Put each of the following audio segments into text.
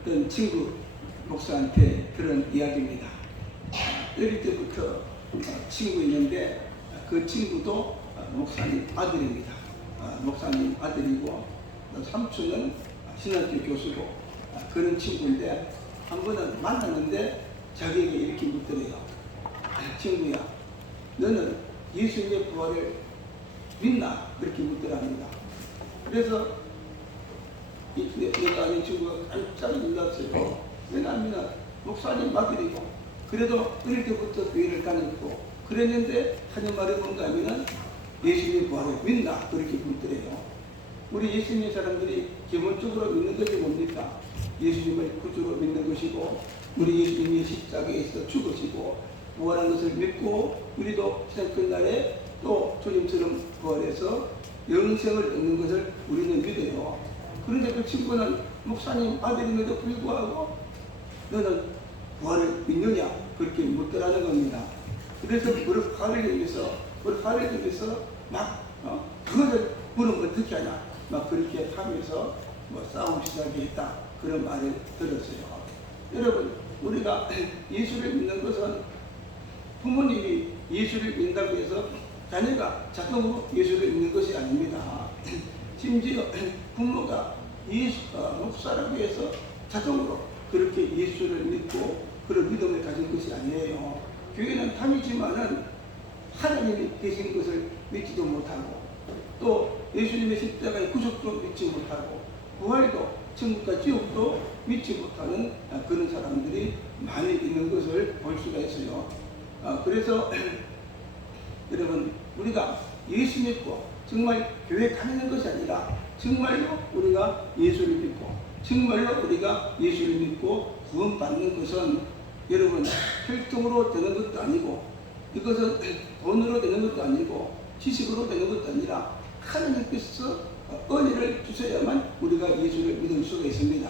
어떤 친구 목사한테 들은 이야기입니다. 어릴 때부터 친구 있는데 그 친구도 목사님 아들입니다. 목사님 아들이고 삼촌은 신학교 교수고 그런 친구인데 한 번은 만났는데 자기에게 이렇게 묻더래요. 친구야, 너는 예수님의 부활을 믿나? 그렇게 묻더랍니다. 그래서 내가 아는 친구가 깜짝 놀랐어요. 내가 안 믿나? 목사님 아들이고 그래도 어릴 때부터 교회를 다녔고 그랬는데 하는 말이 뭔가 하면은 예수님의 부활을 믿나? 그렇게 묻더래요. 우리 예수님의 사람들이 기본적으로 믿는 것이 뭡니까? 예수님을 구주로 믿는 것이고 우리 예수님이 십자가에서 죽으시고 부활한 것을 믿고 우리도 세상 끝날에 또 주님처럼 부활해서 영생을 얻는 것을 우리는 믿어요. 그런데 그 친구는 목사님 아들임에도 불구하고 너는 부활을 믿느냐? 그렇게 묻더라는 겁니다. 그래서 그걸 화를 내면서 막 그것을 물으면 어떻게 하냐? 막 그렇게 하면서 싸움 시작했다. 그런 말을 들었어요. 여러분, 우리가 예수를 믿는 것은 부모님이 예수를 믿는다고 해서 자녀가 자동으로 예수를 믿는 것이 아닙니다. 심지어 부모가 목사라고 해서 자동으로 그렇게 예수를 믿고 그런 믿음을 가진 것이 아니에요. 교회는 다니지만은 하나님이 계신 것을 믿지도 못하고 또 예수님의 십자가의 구속도 믿지 못하고 부활도 천국과 지옥도 믿지 못하는 그런 사람들이 많이 있는 것을 볼 수가 있어요. 그래서 여러분, 우리가 예수 믿고 정말 교회 다니는 것이 아니라 정말로 우리가 예수를 믿고 정말로 우리가 예수를 믿고 구원받는 것은 여러분 혈통으로 되는 것도 아니고 이것은 돈으로 되는 것도 아니고 지식으로 되는 것도 아니라 하나님께서 은혜를 주셔야만 우리가 예수를 믿을 수가 있습니다.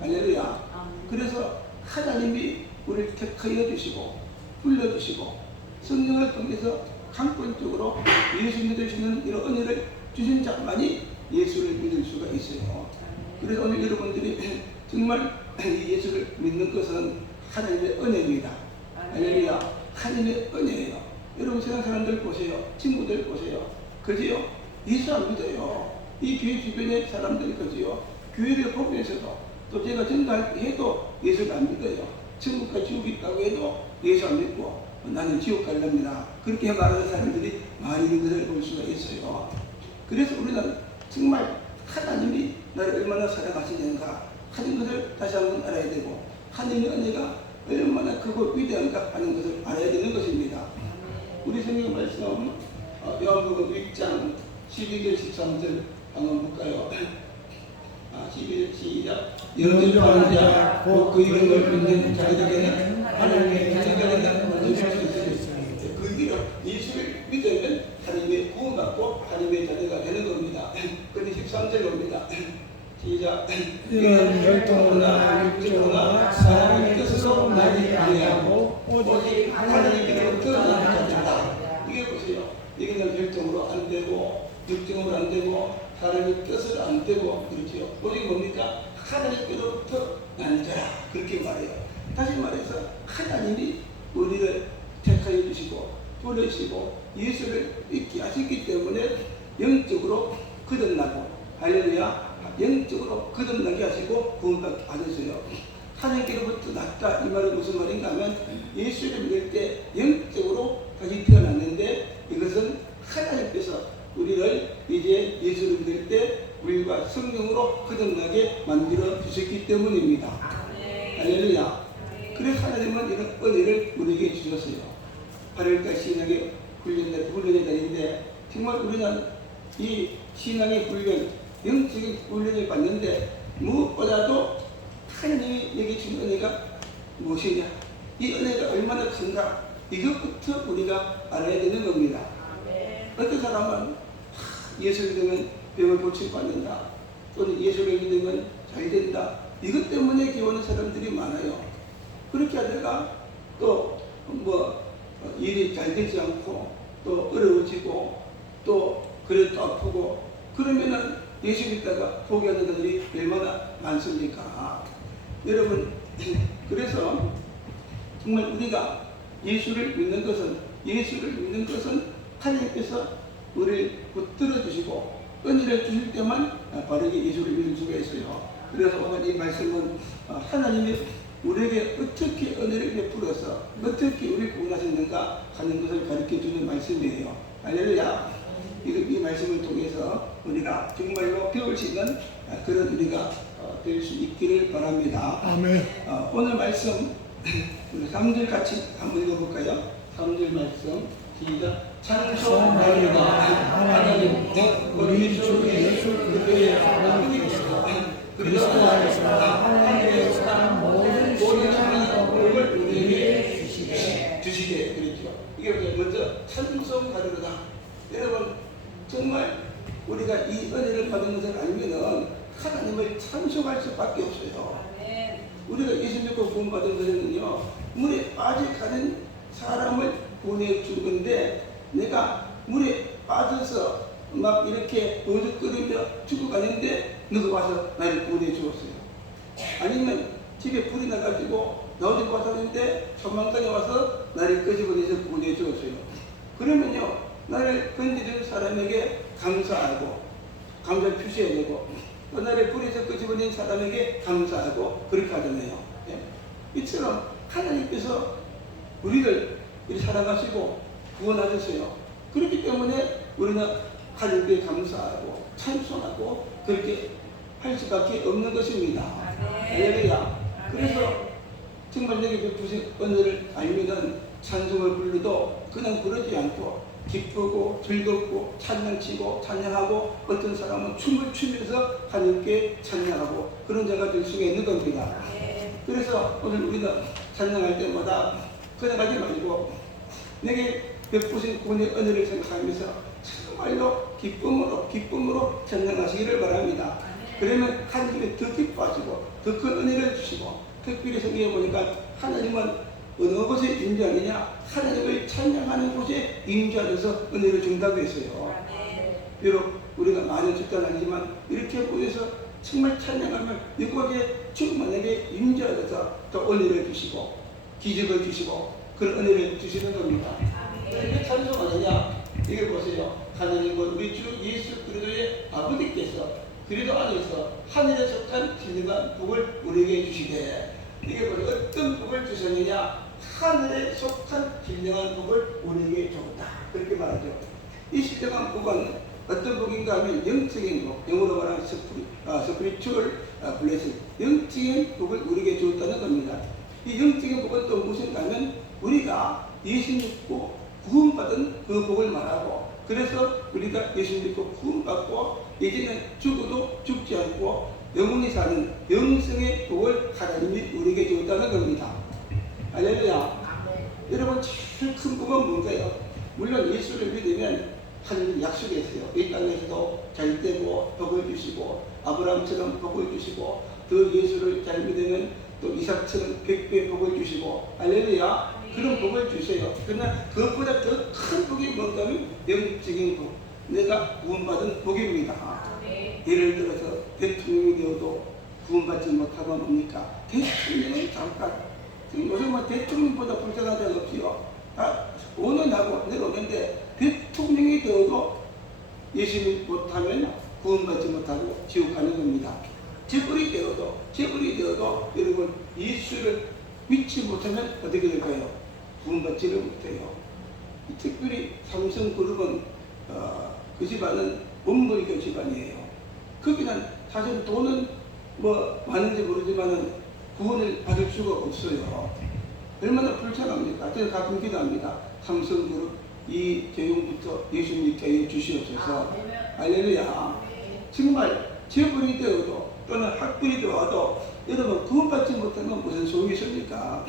할렐루야. 그래서 하나님이 우리를 택하여 주시고 불러주시고 성령을 통해서 강권적으로 예수 믿을 수 있는 이런 은혜를 주신 자만이 예수를 믿을 수가 있어요. 그래서 오늘 여러분들이 정말 예수를 믿는 것은 하나님의 은혜입니다. 할렐루야. 하나님의 은혜예요. 여러분 세상 사람들 보세요. 친구들 보세요. 그지요? 예수 안 믿어요. 이 교회 주변의 사람들이 그지요? 교회를 보면서도 또 제가 전도해도 예수를 안 믿어요. 천국과 지옥이 있다고 해도 예수 안 믿고 나는 지옥 갈랍니다. 그렇게 말하는 사람들이 많이 있는 것을 볼 수가 있어요. 그래서 우리는 정말 하나님이 나를 얼마나 사랑하시는가 하는 것을 다시 한번 알아야 되고 하나님의 은혜가 얼마나 크고 위대한가 하는 것을 알아야 되는 것입니다. 우리 성경 말씀 요한복음 1장 12절 13절 한번 볼까요? 12절 시작. 영접하는 자 곧 그 이름을 믿는 자들에게는 하나님의 자녀가 된다는 것을 수 있습니다. 그 이름 예수를 믿으면 하나님의 구원받고 하나님의 자녀가 되는 겁니다. 그런데 13절 봅니다. 시작. 이는 혈통으로나 육체로나 사람의 뜻으로 나지 아니하고 오직 하나님께로부터 나는 자다. 이게 보세요. 여기는 혈통으로 안 되고 육정으로 안 되고 사람의 뜻으로 안 되고 그렇죠. 오직 뭡니까? 하나님께로부터 난 자라. 그렇게 말해요. 다시 말해서 하나님이 우리를 택하여 주시고 부르시고 예수를 믿게 하셨기 때문에 영적으로 거듭나고 할렐루야. 영적으로 거듭나게 하시고 구원받게 하셨어요. 하나님께로부터 났다. 이 말은 무슨 말인가 하면 예수를 믿을 때 영적으로 다시 태어났는데 이것은 하나님께서 우리를 이제 예수를 믿을 때 물과 성령으로 거듭나게 만들어 주셨기 때문입니다. 할렐루야. 그래서 하나님은 이런 은혜를 우리에게 주셨어요. 8월달 신앙의 훈련의 달인데 정말 우리는 이 신앙의 훈련, 영적인 훈련을 받는데 무엇보다도 하나님이 여기 준 은혜가 무엇이냐, 이 은혜가 얼마나 큰가, 이것부터 우리가 알아야 되는 겁니다. 어떤 사람은 예수를 믿으면 병을 고침받는다, 또는 예수를 믿으면 잘 된다, 이것 때문에 기도하는 사람들이 많아요. 그렇게 하다가 또 일이 잘 되지 않고 또 어려워지고 또 그래 또 아프고 그러면은 예수 믿다가 포기하는 자들이 얼마나 많습니까? 여러분, 그래서 정말 우리가 예수를 믿는 것은 하나님께서 우리를 붙들어 주시고 은혜를 주실 때만 바르게 예수를 믿을 수가 있어요. 그래서 오늘 이 말씀은 하나님이 우리에게 어떻게 은혜를 베풀어서 어떻게 우리를 구원하셨는가 하는 것을 가르쳐주는 말씀이에요. 할렐루야. 이 말씀을 통해서 우리가 정말로 배울 수 있는 그런 우리가 될 수 있기를 바랍니다. 아멘. 오늘 말씀 우리 3절 같이 한번 읽어볼까요? 3절 말씀 시작. 찬송하리라 하나님 곧 우리 주 예수 그리스도의 사랑이시고 그리스도 안에서 하나님의 사랑 모든 신앙을 우리에게 주시게 그랬죠. 이게 먼저 찬송하리로다. 여러분 정말 우리가 이 은혜를 받은 것을 알면은 하나님을 찬송할 수밖에 없어요. 우리가 예수 믿고 구원받은 것은요, 물에 빠져가는 사람을 보내준 건데, 내가 물에 빠져서 막 이렇게 도둑거리며 죽어가는데 누가 와서 나를 구원해주었어요. 아니면 집에 불이 나가지고 나오지 못하는데 조만간에 와서 나를 끄집어내서 구원해주었어요. 그러면요, 나를 건져준 사람에게 감사하고 감사를 표시해야 되고, 또 나를 불에서 끄집어낸 사람에게 감사하고 그렇게 하잖아요. 예. 이처럼 하나님께서 우리를 사랑하시고 구원하셨어요. 그렇기 때문에 우리는 하나님께 감사하고 찬송하고 그렇게 할 수밖에 없는 것입니다. 할렐루야. 그래서 정말 내게 베푸신 은혜를 알면은 찬송을 불러도 그냥 부르지 않고 기쁘고 즐겁고 찬양치고 찬양하고 어떤 사람은 춤을 추면서 하나님께 찬양하고 그런 자가 될 수가 있는 겁니다. 그래서 오늘 우리가 찬양할 때마다 그냥 하지 말고 내게 베푸신 구원의 은혜를 생각하면서 정말로 기쁨으로 찬양하시기를 바랍니다. 그러면 하나님이 더 기뻐하시고 더 큰 은혜를 주시고, 특별히 성경에 보니까 하나님은 어느 곳에 임재하느냐? 하나님을 찬양하는 곳에 임재하셔서 은혜를 준다고 했어요. 비록 우리가 많은 집단 아니지만 이렇게 모여서 정말 찬양하면 이곳에 충만하게 임재하셔서 또 은혜를 주시고 기적을 주시고 그런 은혜를 주시는 겁니다. 이게 찬송하느냐? 이걸 보세요. 하나님은 우리 주 예수 그리스도의 아버지께서 그리스도 안에서 하늘에 속한 진정한 복을 우리에게 주시되, 이게 보세요. 어떤 복을 주셨느냐? 하늘에 속한 진정한 복을 우리에게 줬다. 그렇게 말하죠. 이 진정한 복은 어떤 복인가 하면 영적인 복, 영어로 말하면 스피리추얼 블레싱, 영적인 복을 우리에게 줬다는 겁니다. 이 영적인 복은 또 무엇인가 하면 우리가 예수 믿고 구원받은 그 복을 말하고, 그래서 우리가 예수 믿고 구원받고 이제는 죽어도 죽지 않고 영원히 사는 영생의 복을 하나님이 우리에게 줬다는 겁니다. 할렐루야. 여러분 제일 큰 복은 뭔가요? 물론 예수를 믿으면 하나님 약속했어요. 이 땅에서도 잘 되고 복을 주시고 아브라함처럼 복을 주시고 또 예수를 잘 믿으면 또 이삭처럼 100배 복을 주시고 할렐루야. 그런 복을 주세요. 그러나 그것보다 더 큰 복이 뭔가 하면 영적인 복, 내가 구원받은 복입니다. 예를 들어서 대통령이 되어도 구원받지 못하면 뭡니까? 대통령은 잠깐, 요즘은 대통령보다 불쌍한 자가 없지요. 오는하고 내려오는데 대통령이 되어도 예수 믿지 못하면 구원받지 못하고 지옥 가는 겁니다. 재벌이 되어도 여러분 예수를 믿지 못하면 어떻게 될까요? 구원받지를 못해요. 특별히 삼성그룹은 그 집안은 원물교 집안이에요. 거기는 사실 돈은 뭐 많은지 모르지만은 구원을 받을 수가 없어요. 얼마나 불쌍합니까? 제가 가끔 기도합니다. 삼성그룹 이재용부터 예수 믿게 해 주시옵소서. 할렐루야. 정말 재벌이 되어도 또는 학벌이 되어도 여러분 구원받지 못하면 무슨 소용이 있습니까?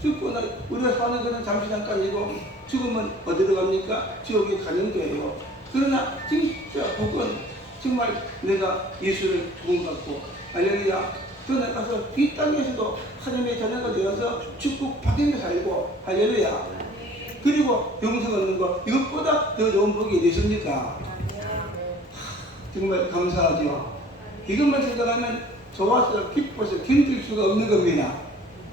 죽고 우리가 사는 것은 잠시 잠깐이고 죽으면 어디로 갑니까? 지옥에 가는 거예요. 그러나 진짜 복은 정말 내가 예수를 구원받고 할렐루야 더 나가서 이 땅에서도 하나님의 자녀가 되어서 축복받으며 살고 할렐루야 그리고 영생 얻는 거 이것보다 더 좋은 복이 되십니까? 정말 감사하죠. 이것만 생각하면 좋아서 기뻐서 견딜 수가 없는 겁니다.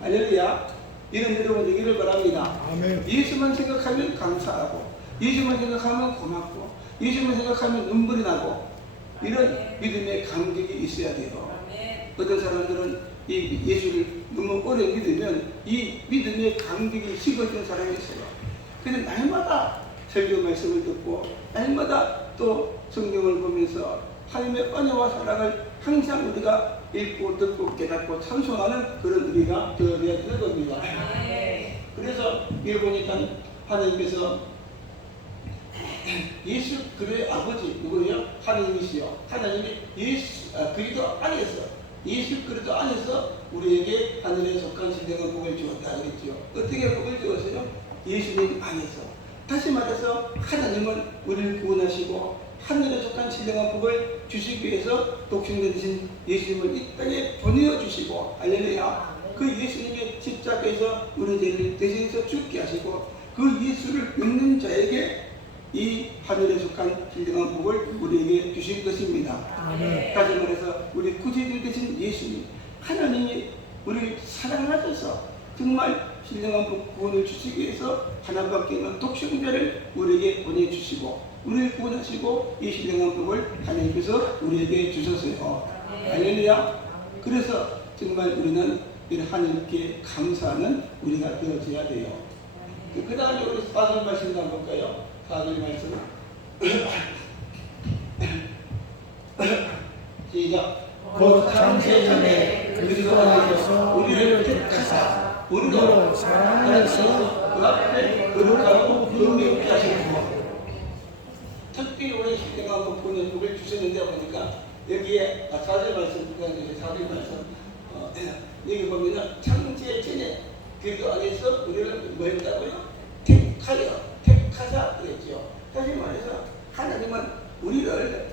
할렐루야. 이런 여러분 되기를 바랍니다. 아멘. 예수만 생각하면 감사하고, 예수만 생각하면 고맙고, 예수만 생각하면 눈물이 나고, 이런 믿음의 감격이 있어야 돼요. 어떤 사람들은 이 예수를 너무 오래 믿으면 이 믿음의 감격이 식어지는 사람이 있어요. 그래서 날마다 설교 말씀을 듣고 날마다 또 성경을 보면서 하나님의 은혜와 사랑을 항상 우리가 읽고 듣고 깨닫고 찬송하는 그런 우리가 되어야 되는 겁니다. 그래서 여기 보니까 하나님께서 예수 그의 아버지 누구예요? 하나님이시요. 하나님이 예수 그리스도 안에서 예수 그리스도 안에서 우리에게 하늘에 속한 신령한 복을 주었다 그랬죠. 어떻게 복을 주었어요? 예수님 안에서. 다시 말해서 하나님은 우리를 구원하시고 하늘에 속한 신령한 복을 주시기 위해서 독생자 되신 예수님을 이 땅에 보내주시고, 할렐루야. 그 예수님의 십자가에서 우리 죄를 대신해서 죽게 하시고 그 예수를 믿는 자에게 이 하늘에 속한 신령한 복을 우리에게 주신 것입니다. 다시 말해서 우리 구세주 되신 예수님, 하나님이 우리를 사랑하셔서 정말 신령한 복 구원을 주시기 위해서 하나밖에 없는 독생자를 우리에게 보내주시고 우리를 구원하시고 이 신령한 복을 하나님께서 우리에게 주셨어요. 할렐루야. 그래서 정말 우리는 하나님께 감사하는 우리가 되어져야 돼요. 그 다음에 우리 4절 말씀 한번 볼까요? 4절 말씀. 시작. 곧 창세전에 그리스도 안에서 우리를 택하사 우리로 사랑 안에서 그 앞에 거룩하고 부름이 없게 하셨고, 특별히 우리 신령한 복권의 복을 주셨는데 보니까 여기에 4절 말씀, 4절 말씀 여기 보면은 창세 전에 그리스도 안에서 우리를 뭐 했다고요? 택하사 그랬죠. 다시 말해서 하나님은 우리를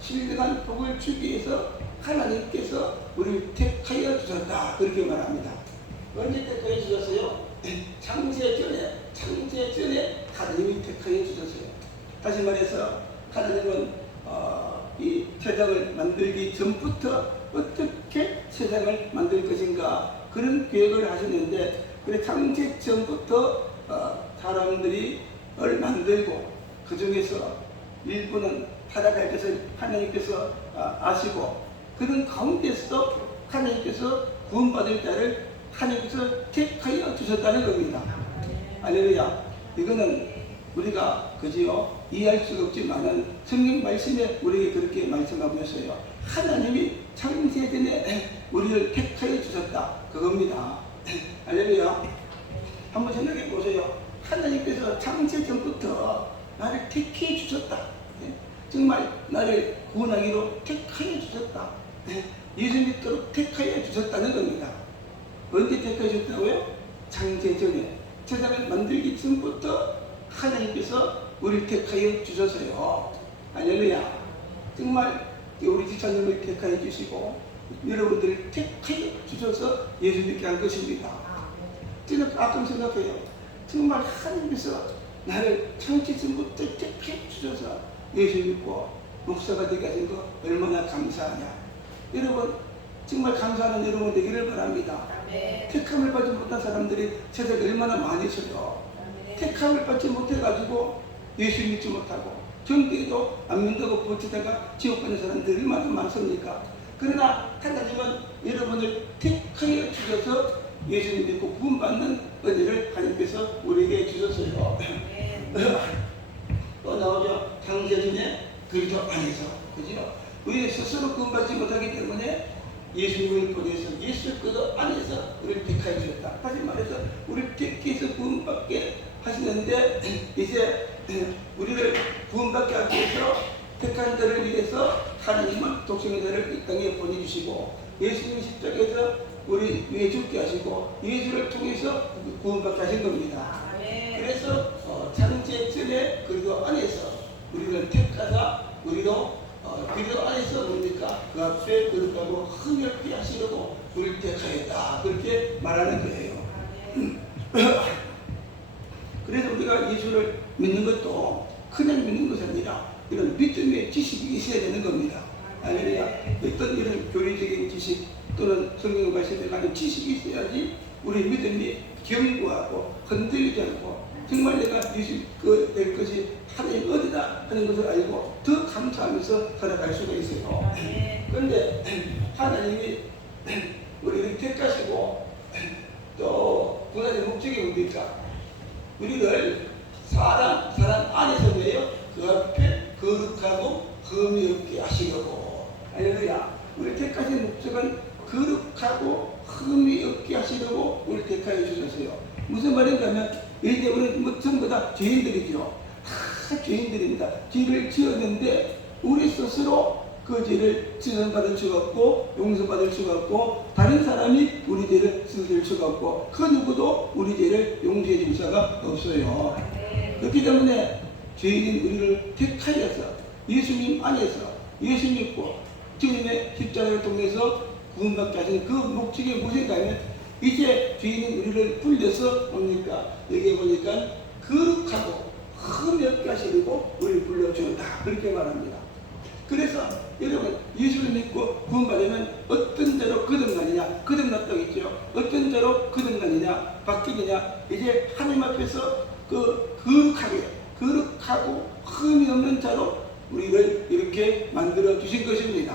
신령한 복을 주기 위해서 하나님께서 우리를 택하여 주셨다 그렇게 말합니다. 언제 택하여 주셨어요? 창세 전에 하나님이 택하여 주셨어요. 다시 말해서 하나님은 이 세상을 만들기 전부터 어떻게 세상을 만들 것인가 그런 계획을 하셨는데, 그래 창세 전부터 사람들이 만들고 그 중에서 일부는 타락할 것을 하나님께서 아시고 그런 가운데서 하나님께서 구원받을 자를 하나님께서 택하여 주셨다는 겁니다. 할렐루야. 이거는 우리가 그지요 이해할 수가 없지만은 성경 말씀에 우리에게 그렇게 말씀하고 있어요. 하나님이 창세전에 우리를 택하여 주셨다 그겁니다. 할렐루야. 한번 생각해 보세요. 하나님께서 창세전부터 나를 택해 주셨다. 정말 나를 구원하기로 택하여 주셨다. 예수 믿도록 택하여 주셨다는 겁니다. 언제 택하여 주셨다고요? 창세전에 세상을 만들기 전부터 하나님께서 우리를 택하여 주셨어요. 할렐루야. 정말 우리 지사님을 택하여 주시고 여러분들을 택하여 주셔서 예수 믿게 한 것입니다. 저는 가끔 생각해요. 정말 하나님께서 나를 창세전부터 택해 주셔서 예수 믿고 목사가 되게 하신 거 얼마나 감사하냐. 여러분 정말 감사하는 여러분 되기를 바랍니다. 택함을 받지 못한 사람들이 세상에 얼마나 많이 있어요. 택함을 받지 못해가지고 예수 믿지 못하고 정교회도 안 믿다고 버티다가 지옥 가는 사람들이 얼마나 많습니까? 그러나 하나님은 여러분을 택하여 주셔서 예수 믿고 구원받는 은혜를 하나님께서 우리에게 주셨어요. 또 나오죠. 창세전에 그리스도 안에서, 그죠? 우리 스스로 구원받지 못하기 때문에 예수님을 보내서 예수 그리스도 안에서 우리를 택하여 주셨다. 다시 말해서 우리를 택해서 구원받게 하시는데, 이제 우리를 구원받게 하기 위해서 택한 자를 위해서 하나님은 독생자를 이 땅에 보내주시고 예수님 십자가에서 우리 위해 죽게 하시고 예수를 통해서 구원받게 하신 겁니다. 그래서 창세전에 그리스도 안에서 우리를 택하사 우리도 그리스도 안에서 뭡니까? 그 앞에 거룩하고 흥역히 하시려고 우리를 택하였다. 그렇게 말하는 거예요. 그래서 우리가 예수를 믿는 것도 그냥 믿는 것이 아니라 이런 믿음의 지식이 있어야 되는 겁니다. 할렐루야. 어떤 이런 교리적인 지식 또는 성경 말씀에 관한 지식이 있어야지 우리 믿음이 견고하고 흔들리지 않고 정말 내가 될 것이 하나님 어디다 하는 것을 알고 더 감사하면서 살아갈 수가 있어요. 그런데 하나님이 우리를 택하시고 또 구원의 목적이 뭡니까? 우리를 사람 안에서 내요 그 앞에 거룩하고 흠이 없게 하시려고. 할렐루야. 우리 택하신 목적은 거룩하고 흠이 없게 하시려고 우리 택하여 주셨어요. 무슨 말인가 하면 이제 우리는 뭐 전부 다 죄인들이죠. 다 죄인들입니다. 죄를 지었는데 우리 스스로 그 죄를 지원받을 수가 없고 용서받을 수가 없고 다른 사람이 우리 죄를 쓸 수가 없고 그 누구도 우리 죄를 용서해 줄 수가 없어요. 그렇기 때문에 죄인인 우리를 택하여서 예수님 안에서 예수 믿고 주님의 십자가를 통해서 구원받게 하시는 그 목적이 무엇인가 하면 이제 죄인인 우리를 불려서 뭡니까? 여기 보니까 거룩하고 흠이 없게 하시려고 우리를 불러주었다 그렇게 말합니다. 그래서 여러분 예수를 믿고 구원받으면 어떤 자로 거듭나느냐? 거듭났다고 했죠. 어떤 자로 거듭나느냐? 바뀌느냐? 이제 하나님 앞에서 그 거룩하고 흠이 없는 자로 우리를 이렇게 만들어 주신 것입니다.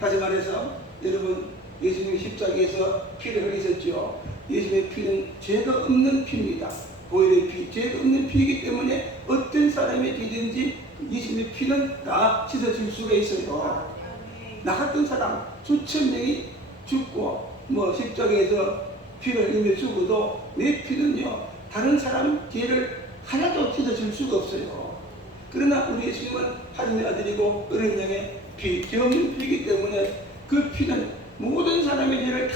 다시 말해서 여러분 예수님이 십자가에서 피를 흘리셨죠. 예수님의 피는 죄가 없는 피입니다. 보혈의 피, 죄가 없는 피이기 때문에 어떤 사람의 죄든지 예수님의 피는 다 씻어줄 수가 있어요. 나 같은 사람 수천 명이 죽고 뭐 십자가에서 피를 흘리며 죽어도 내 피는요 다른 사람 죄를 하나도 씻어줄 수가 없어요. 그러나 우리 예수님은 하나님의 아들이고 어린 양의 피, 죄 없는 피이기 때문에 그 피는 모든 사람의 죄를 다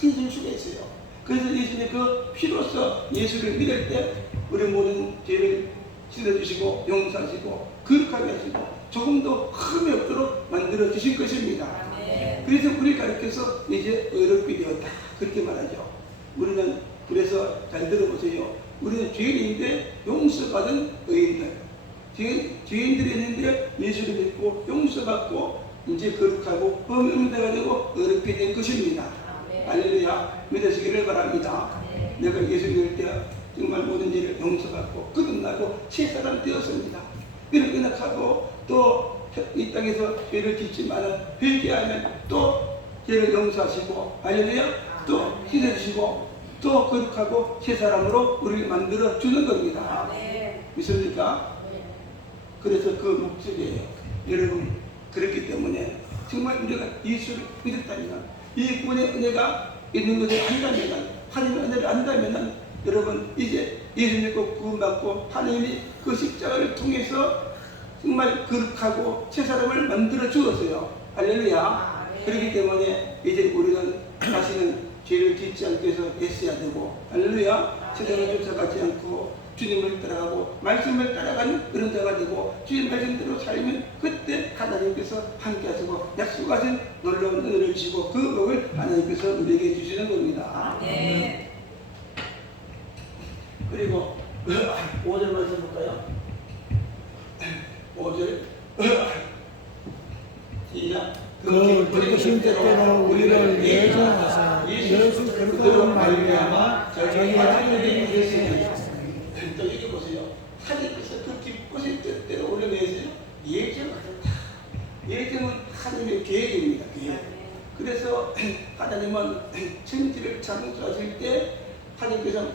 씻어줄 수가 있어요. 그래서 예수님의 그 피로서 예수를 믿을 때 우리 모든 죄를 씻어주시고 용서하시고 거룩하게 하시고 조금도 흠이 없도록 만들어 주실 것입니다. 그래서 우리 가르쳐서 이제 의롭게 되었다 그렇게 말하죠. 우리는 그래서 잘 들어보세요. 우리는 죄인인데 용서받은 의인들, 죄인들이 있는데 예수를 믿고 용서받고 이제 거룩하고 흠이 없는 자가 되고 의롭게 된 것입니다. 할렐루야. 믿으시기를 바랍니다. 내가 예수 믿을 때 정말 모든 죄를 용서받고 거듭나고 새 사람 되었습니다. 그를 은하고 또 이 땅에서 죄를 짓지만 회개하면 또 죄를 용서하시고 할렐루야 또 씻어주시고 또 거룩하고 새 사람으로 우리를 만들어 주는 겁니다. 믿습니까? 그래서 그 목적이에요. 여러분 그렇기 때문에 정말 우리가 예수를 믿었다면 이 구원의 은혜가 있는 것을 안다면 하나님의 은혜를 안다면 여러분 이제 예수 믿고 구원받고 하나님이 그 십자가를 통해서 정말 거룩하고 새 사람을 만들어 주었어요. 할렐루야. 그렇기 때문에 이제 우리는 다시는 죄를 짓지 않기 위해서 애써야 되고 할렐루야. 세상을 쫓아가지 않고 주님을 따라가고 말씀을 따라가는 그런 자가 되고 주님 말씀대로 살면 그때 하나님께서 함께 하시고 약속하신 놀라운 은혜를 주시고 그 복을 하나님께서 우리에게 주시는 겁니다. 그리고 5절 말씀 볼까요? 5절 시작. 그 누구신 때때로 우리를 예정하사 예수 그리스도로 말미암아 자기 아들이 되시니. 또 여기 보세요. 하나님께서 그 기쁘신 뜻대로 우리를 위해서 예정하셨다. 예정은 하나님의 계획입니다. 계획. 그래서 하나님은 천지를 창조하실 때 하나님께서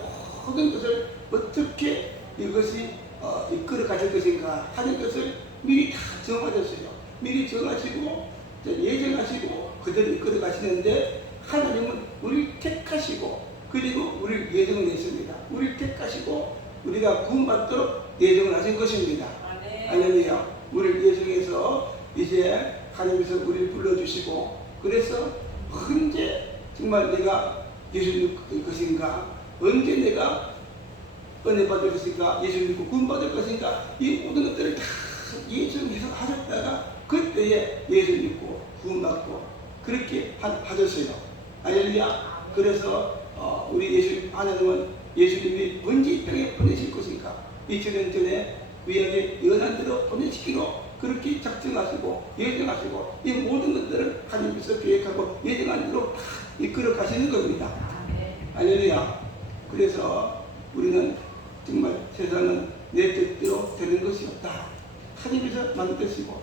모든 것을 어떻게 이것이 이끌어 가실 것인가 하는 것을 미리 다 정하셨어요. 미리 정하시고 예정하시고 그대로 이끌어 가시는데 하나님은 우리를 택하시고 그리고 우리를 예정을 했습니다. 우리를 택하시고 우리가 구원받도록 예정을 하신 것입니다. 할렐루야. 우리를 예정해서 이제 하나님께서 우리를 불러주시고 그래서 언제 정말 내가 예수 믿을 것인가 언제 내가 은혜 받을 것인가 예수 믿고 구원받을 것인가 이 모든 것들을 다 예정해서 하셨다가 그때에 예수 믿고 구원받고 그렇게 하셨어요. 할렐루야. 그래서 우리 예수 하나님은 예수님이 언제 이 땅에 보내실 것인가 2000년 전에 구약의 연한 대로 보내시기로 그렇게 작정하시고 예정하시고 이 모든 것들을 하나님께서 계획하고 예정한 대로 다 이끌어 가시는 겁니다. 할렐루야. 그래서 우리는 정말 세상은 내 뜻대로 되는 것이 없다. 하나님께서 만드시고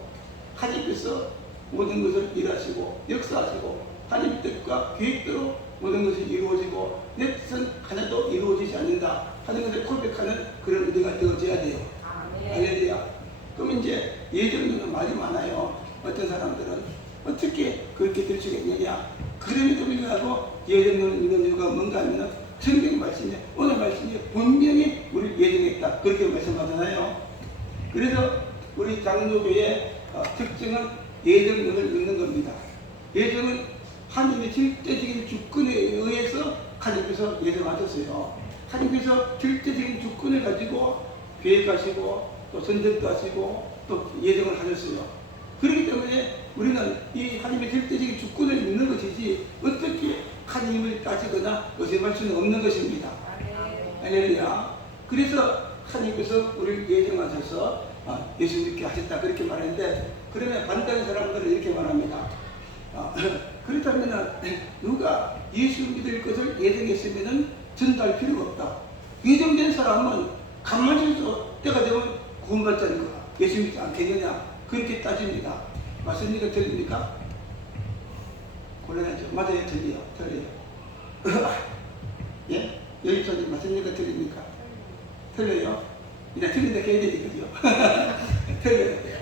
하나님께서 모든 것을 일하시고 역사하시고 하나님 뜻과 계획대로 모든 것이 이루어지고 내 뜻은 하나도 이루어지지 않는다 하는 것을 고백하는 그런 우리가 되어져야 돼요. 할렐루야. 그럼 이제 예정론은 말이 많아요. 어떤 사람들은 어떻게 그렇게 될 수가 있느냐. 그럼에도 불구하고 예정론을 믿는 이유가 뭔가 하면 성경 말씀에 오늘 말씀에 분명히 우리를 예정했다 그렇게 말씀하잖아요. 그래서 우리 장로교의 특징은 예정론을 믿는 겁니다. 예정은 하나님의 절대적인 주권에 의해서 하나님께서 예정하셨어요. 하나님께서 절대적인 주권을 가지고 계획하시고 또 선택도 하시고 또 예정을 하셨어요. 그렇기 때문에 우리는 이 하나님의 절대적인 주권을 믿는 것이지 어떻게 하나님을 따지거나 의심할 수는 없는 것입니다. 할렐루야. 그래서 하나님께서 우리를 예정하셔서 예수 믿게 하셨다 그렇게 말하는데 그러면 반대하는 사람들은 이렇게 말합니다. 그렇다면 누가 예수 믿을 것을 예정했으면 전도할 필요가 없다. 예정된 사람은 가만히 있어 때가 되면 구원받자는 거야. 예수 믿지 않겠느냐 그렇게 따집니다. 맞습니까? 틀립니까? 곤란하죠. 맞아요. 틀려요. 예? 여기서 맞습니까? 틀립니까? 틀려요. 그냥 틀린다 해야 되거든요. 틀려야 돼요.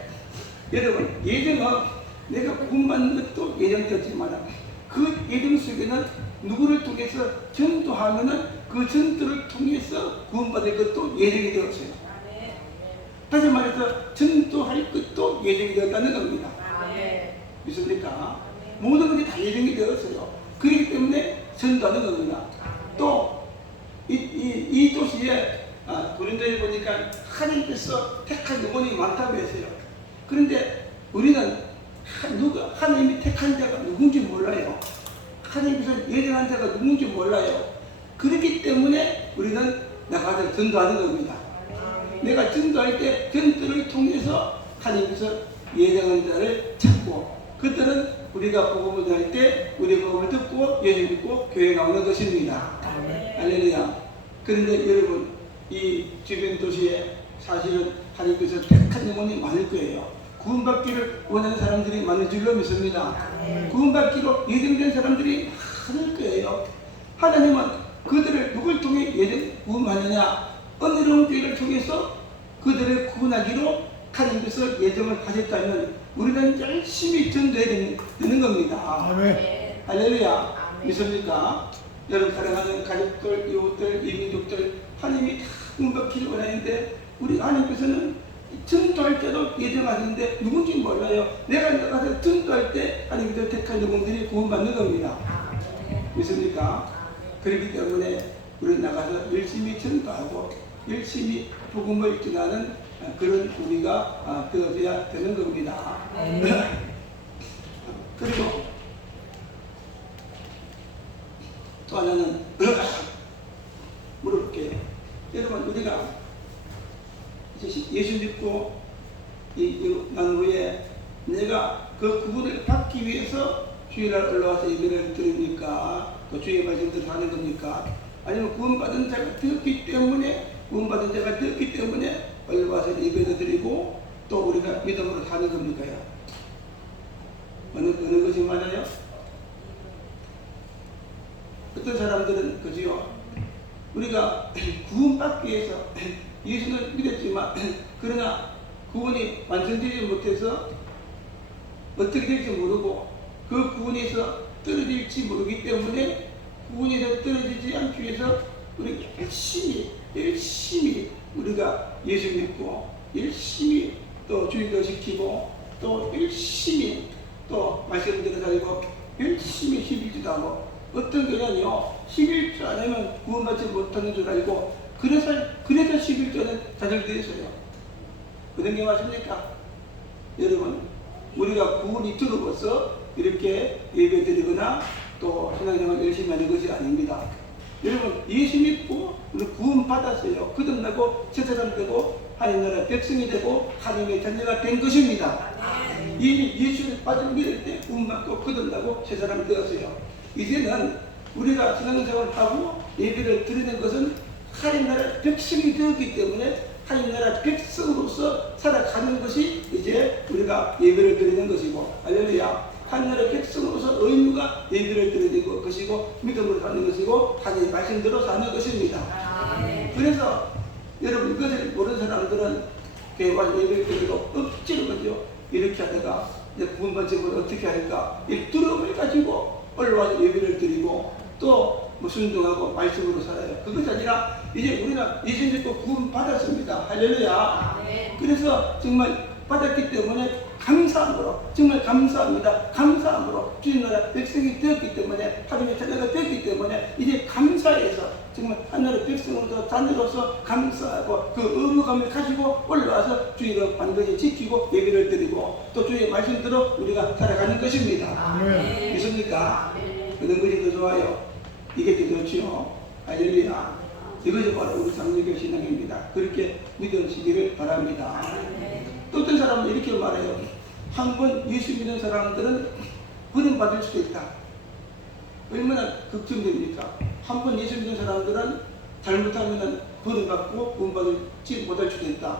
여러분 예정은 내가 구원받는 것도 예정되었지만 그 예정 속에는 누구를 통해서 전도하면은 그 전도를 통해서 구원받을 것도 예정이 되었어요. 다시 말해서 전도할 것도 예정이 되었다는 겁니다. 믿습니까? 모든 것이 다 예정이 되었어요. 그렇기 때문에 전도하는 겁니다. 또 이 도시에 고린도에 보니까 하나님께서 택한 영혼이 많다고 했어요. 그런데 우리는 하나님이 택한 자가 누군지 몰라요. 하나님께서 예정한 자가 누군지 몰라요. 그렇기 때문에 우리는 나가서 전도하는 겁니다. 내가 전도할 때 전도를 통해서 하나님께서 예정한 자를 찾고 그들은 우리가 복음을 전할 때 우리 복음을 듣고 예수 믿고 교회에 나오는 것입니다. 할렐루야. 그런데 여러분 이 주변 도시에 사실은 하나님께서 택한 영혼이 많을 거예요. 구원받기를 원하는 사람들이 많은 줄로 믿습니다. 구원받기로 예정된 사람들이 많을 거예요. 하나님은 그들을 누굴 통해 구원하느냐 은혜로운 교회를 통해서 그들을 구원하기로 하나님께서 예정을 하셨다면 우리는 열심히 전도해야 되는 겁니다. 아멘. 할렐루야. 믿습니까? 여러분 사랑하는 가족들, 이웃들, 이민족들 하나님이 다 구원받기를 원하는데 우리 하나님께서는 전도할 때도 예정하시는데 누군지 몰라요. 내가 나가서 전도할 때 하나님께서 택한 영혼들이 구원받는 겁니다. 믿습니까? 그렇기 때문에 우리 나가서 열심히 전도하고 열심히 복음을 전하는 그런 우리가 되어져야 되는 겁니다. 그리고 또 하나는 물어볼게요. 여러분 우리가 예수 믿고 난 후에 내가 그 구원을 받기 위해서 주일날 올라와서 예배를 드립니까? 또 주의 말씀대로 하는 겁니까? 아니면 구원받은 자가 되었기 때문에 올라와서 예배를 드리고 또 우리가 믿음으로 사는 겁니까? 어느 것이 맞아요? 어떤 사람들은 그지요. 우리가 구원받기 위해서 예수는 믿었지만 그러나 구원이 완성되지 못해서 어떻게 될지 모르고 그 구원에서 떨어질지 모르기 때문에 구원에서 떨어지지 않기 위해서 우리 열심히 우리가 예수 믿고 열심히 또 주일도 시키고 또 열심히 또 말씀대로 살고 열심히 11주도 하고 어떤 교회는요 11주 안 하면 구원받지 못하는 줄 알고 그래서 11주는 좌절되어 있어요. 그런 게 맞습니까? 여러분 우리가 구원이 들어와서 이렇게 예배드리거나 또 신앙생활 열심히 하는 것이 아닙니다. 여러분 예수 믿고 우리 구원 받았어요. 거듭나고 새 사람 되고 하나님 나라 백성이 되고 하나님의 자녀가 된 것입니다. 이미 예수를 빠져 믿을 때 구원받고 거듭나고 새 사람이 되었어요. 이제는 우리가 신앙생활을 하고 예배를 드리는 것은 하나님 나라 백성이 되었기 때문에 하나님 나라 백성으로서 살아가는 것이 이제 우리가 예배를 드리는 것이고, 할렐루야. 하나님 나라 백성으로서 의무가 예배를 드리는 것이고 믿음으로 사는 것이고 하나님의 말씀대로 사는 것입니다. 그래서 여러분 이것을 모르는 사람들은 교회 와서 예배를 드리고 억지로 그죠 이렇게 하다가 이제 구원받지 못해 어떻게 할까 이 두려움을 가지고 올라와서 예배를 드리고 또 뭐 순종하고 말씀으로 살아요. 그것이 아니라 이제 우리가 예수 믿고 구원 받았습니다. 할렐루야. 그래서 정말 받았기 때문에 감사함으로, 정말 감사합니다. 감사함으로 주님 나라 백성이 되었기 때문에, 하나님의 자녀가 되었기 때문에 이제 감사해서 정말 하나님의 백성으로서 자녀로서 감사하고 그 의무감을 가지고 올라와서 주님을 반드시 지키고 예배를 드리고 또 주의 말씀대로 우리가 살아가는 것입니다. 믿습니까? 그런 것이 더 좋아요. 이게 더 좋지요. 할렐루야. 이것이 바로 우리 장로교 신앙입니다. 그렇게 믿으시기를 바랍니다. 또 어떤 사람은 이렇게 말해요. 한 번 예수 믿는 사람들은 은혜 받을 수도 있다. 얼마나 걱정됩니까? 한 번 예수 믿는 사람들은 잘못하면 벌을 받고 구원받지 못할 수도 있다.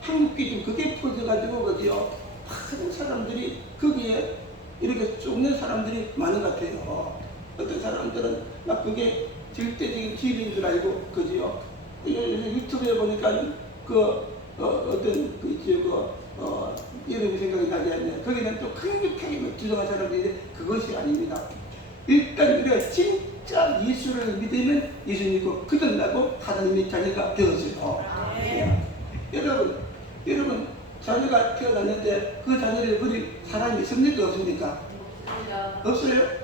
한국이 좀 그게 퍼져가지고 그지요. 많은 사람들이 거기에 이렇게 쫓는 사람들이 많은 것 같아요. 어떤 사람들은 막 그게 절대적인 진리인 줄 알고 그지요. 유튜브에 보니까 어떤 이름이 생각이 나지 않냐. 거기는 또 강력하게 주장한 사람들이 그것이 아닙니다. 일단 우리가 진짜 예수를 믿으면 예수 믿고 거듭나고 하나님의 자녀가 되었어요. 여러분 자녀가 태어났는데 그 자녀를 버릴 사람이 있습니까? 없습니까? 없어요?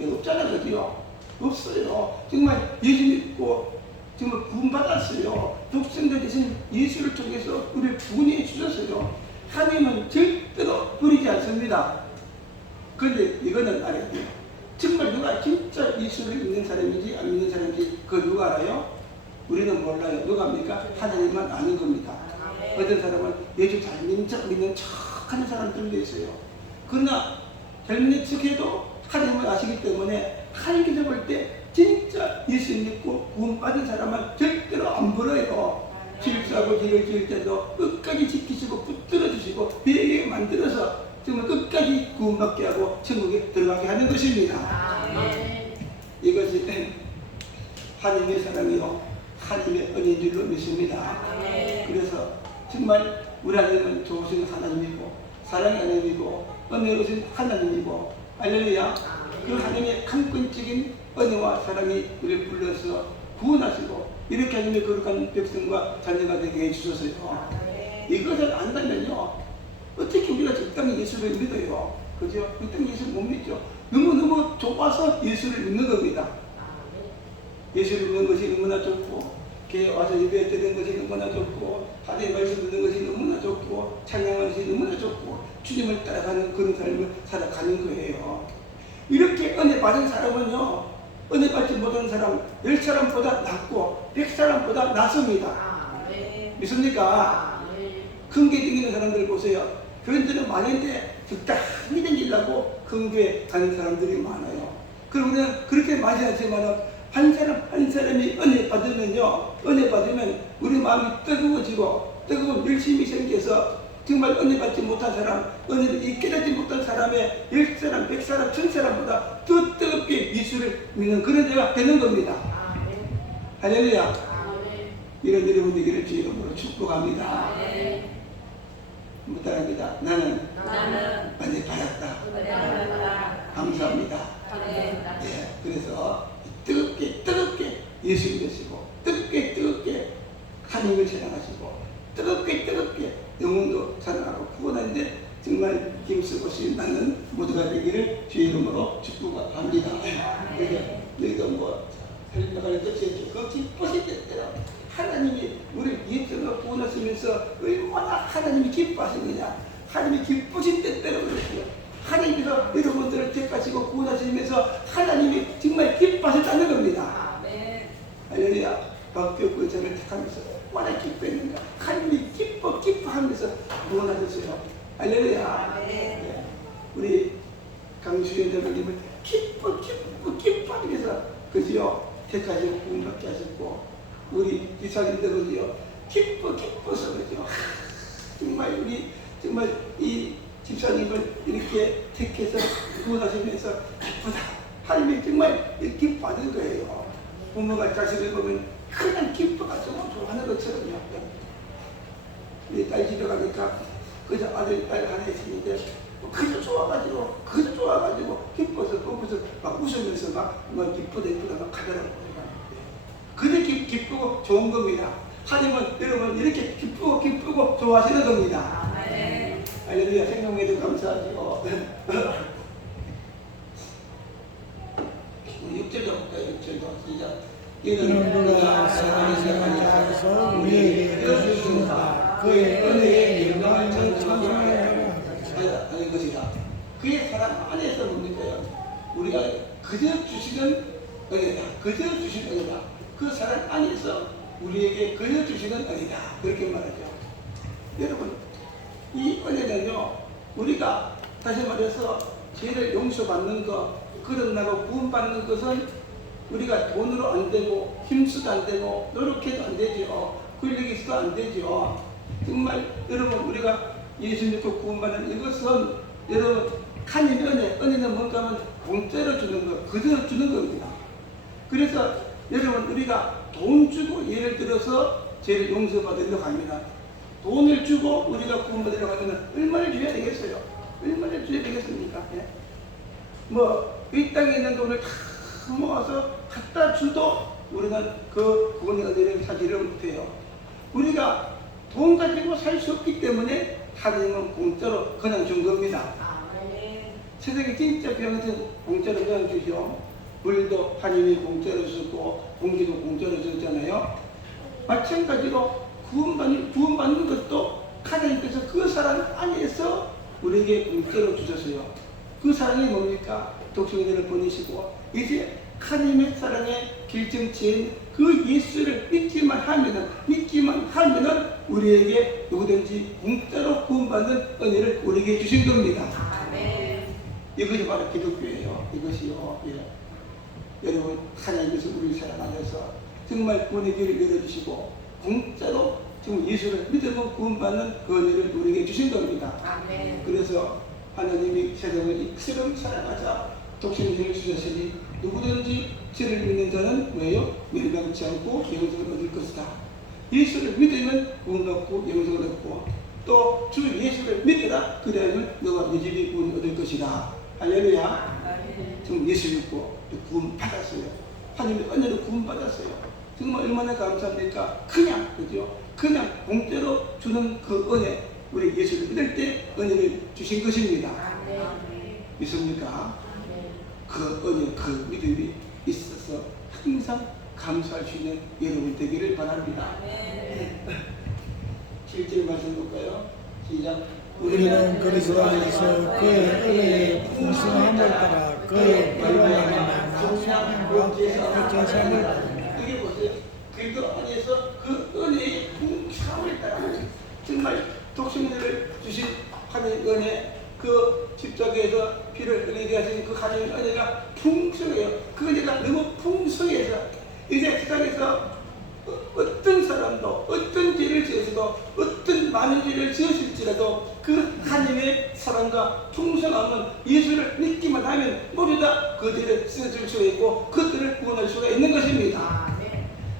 없잖아, 그지요? 없어요. 정말 예수 믿고 정말 구원받았어요. 독생자 되신 예수를 통해서 우리를 구원해 주셨어요. 하나님은 절대로 버리지 않습니다. 그런데 이거는 알아야 돼요. 정말 누가 진짜 예수를 믿는 사람인지 안 믿는 사람인지 그거 누가 알아요? 우리는 몰라요. 누가 합니까? 하나님만 아는 겁니다. 어떤 사람은 예수 잘 믿는 척 하는 사람들도 있어요. 그러나 잘 믿는 척해도 하나님을 아시기 때문에 하나님께서 볼 때 진짜 예수 믿고 구원받은 사람은 절대로 안 버려요. 실수하고 죄를 지을 때도 끝까지 지키시고 붙들어 주시고 배에게 만들어서 정말 끝까지 구원받게 하고 천국에 들어가게 하는 것입니다. 이것이 하나님의 사랑이요 하나님의 은혜인 줄로 믿습니다. 그래서 정말 우리 하나님은 좋으신 하나님이고 사랑의 하나님이고 은혜로우신 하나님이고 할렐루야. 그 하나님의 강권적인 은혜와 사랑이 우리를 불러서 구원하시고 이렇게 하나님의 거룩한 백성과 자녀가 되게 해주셨어요. 이것을 안다면요 어떻게 우리가 저 땅에 예수를 믿어요? 그죠? 이 땅에 예수를 못 믿죠. 너무너무 좋아서 예수를 믿는 겁니다. 예수를 믿는 것이 너무나 좋고 교회 와서 예배 드리는 것이 너무나 좋고 하나님의 말씀 듣는 것이 너무나 좋고 찬양하는 것이 너무나 좋고 주님을 따라가는 그런 삶을 살아가는 거예요. 이렇게 은혜 받은 사람은요 은혜 받지 못하는 사람 10사람보다 낫고 100사람보다 낫습니다. 믿습니까? 큰 교회 다니는 사람들 보세요. 교인들은 많은데 적당히 다니려고 큰 교회 가는 사람들이 많아요. 그리고 우리는 그렇게 많지 않지만 한 사람 한 사람이 은혜 받으면요 은혜 받으면 우리 마음이 뜨거워지고 뜨거운 열심이 생겨서 정말 은혜 받지 못한 사람 은혜를 잊게 되지 못한 사람의 10사람 100사람 1000사람보다 더 뜨겁게 예수를 믿는 그런 데가 되는 겁니다. 할렐루야. 이런 여러분 되기를 주의 이름으로 축복합니다. 무탈합니다. 나는 은혜 받았다. 감사합니다. 예, 그래서 뜨겁게 예수 믿으시고 뜨겁게 하나님을 사랑하시고 뜨겁게 영혼도 사랑하고 구원하는데 정말 힘쓰고 나는 모두가 되기를 주의 이름으로 축복합니다. 너희도 뭐 설명할 것이 없죠. 그 기쁘실 때대로 하나님이 우리를 위해서 구원하시면서 얼마나 하나님이 기뻐하시느냐. 하나님이 기쁘신 때대로 그랬어요. 하나님께서 여러분들을 택하시고 구원하시면서 하나님이 정말 기뻐하셨다는 겁니다. 할렐루야. 박교구 저를 택하면서 얼마나 기뻐했는가. 하나님이 할렐루야. 네. 우리 강수현 대표님은 기뻐하면서 그지요 택하시고 구원받게 하셨고 우리 기사님들은요 기뻐서 그죠. 정말 우리 정말 이 집사님을 이렇게 택해서 구원하시면서 기쁘다. 하나님이 정말 기뻐하는 거예요. 부모가 자식을 보면 그냥 기뻐가지고 좋아하는 것처럼요. 우리 딸 집에 가니까 그저 딸 하나 있는데 그저 좋아가지고 기뻐서 뽑아서 막 웃으면서 막 기쁘다 막 하더라고요. 그게 기쁘고 좋은 겁니다. 하나님은 여러분 이렇게 기쁘고 좋아하시는 겁니다. 할렐루야. 생명에도 감사하죠. 6절 좀 볼까요? 6절 좀 시작. 이는 그가 세상에서 우리에게 주시는가 그의 은혜의 영광을 찬송하라 하는 것이다. 그의 사랑 안에서 뭡니까요? 우리가 그저 주시는 은혜다. 그 사랑 안에서 우리에게 그저 주시는 은혜다. 그렇게 말하죠. 여러분 이 은혜는요 우리가 다시 말해서 죄를 용서받는 것 거듭나고 구원받는 것은 우리가 돈으로 안 되고 힘쓰도 안 되고 노력해도 안 되죠. 권력이 있어도 안 되죠. 정말 여러분 우리가 예수 믿고 구원받는 이것은 여러분 하나님의 은혜는 뭔가 하면 공짜로 주는 것, 그대로 주는 겁니다. 그래서 여러분 우리가 돈 주고 예를 들어서 죄를 용서받으려고 하면 돈을 주고 우리가 구원받으려고 하면 얼마를 줘야 되겠어요? 얼마를 줘야 되겠습니까? 예? 뭐 이 땅에 있는 돈을 다 모아서 갖다 줘도 우리는 그 구원의 은혜를 사지를 못해요. 우리가 돈 가지고 살 수 없기 때문에 하나님은 공짜로 그냥 준 겁니다. 세상에 진짜 귀한 것은 공짜로 그냥 주죠. 물도 하나님이 공짜로 줬고 공기도 공짜로 줬잖아요. 마찬가지로 구원받는 것도 하나님께서 그 사랑 안에서 우리에게 공짜로 주셨어요. 그 사랑이 뭡니까? 독생자를 보내시고 이제 하나님의 사랑의 결정체인 그 예수를 믿기만 하면은 우리에게 누구든지 공짜로 구원받는 은혜를 우리에게 주신 겁니다. 이것이 바로 기독교예요. 이것이요. 예. 여러분 하나님께서 우리를 사랑하셔서 정말 구원의 길을 열어주시고 공짜로 지금 예수를 믿으면 구원받는 그 은혜를 우리에게 주신 겁니다. 그래서 하나님이 세상을 이처럼 사랑하자 독생자를 주셨으니 누구든지 죄를 믿는 자는 왜요? 멸망치 않고 영생을 얻을 것이다. 예수를 믿으면 구원받고 영생을 얻고 또 주 예수를 믿으라 그래야만 너가 네 집이 구원 얻을 것이다. 할렐루야. 지금 예수 믿고 구원 받았어요. 하나님의 은혜로 구원 받았어요. 정말 얼마나 감사합니까? 그냥 공짜로 주는 그 은혜, 우리 예수를 믿을 때 은혜를 주신 것입니다. 믿습니까? 그 은혜, 그 믿음이 있어서 항상 감사할 수 있는 여러분 되기를 바랍니다. 7절 말씀 볼까요? 시작. 우리는 그리스도 안에서 그의 은혜의 풍성함을 따라 그의 피로 말미암아 소망과 제사를 받으며 이게 보세요. 그리스도 안에서 그 은혜의 풍성함을 따라 정말 독생자를 주신 하나님의 은혜, 그 십자가에서 피를 흘리게 하신 그 하나님의 은혜가 풍성해요. 그 은혜가 너무 풍성해서 이제 세상에서 어떤 사람도 어떤 죄를 지어서도 어떤 많은 죄를 지었을지라도 그 하나님의 사랑과 풍성함은 예수를 믿기만 하면 모두 다 그 죄를 씻어줄 수가 있고 그들을 구원할 수가 있는 것입니다.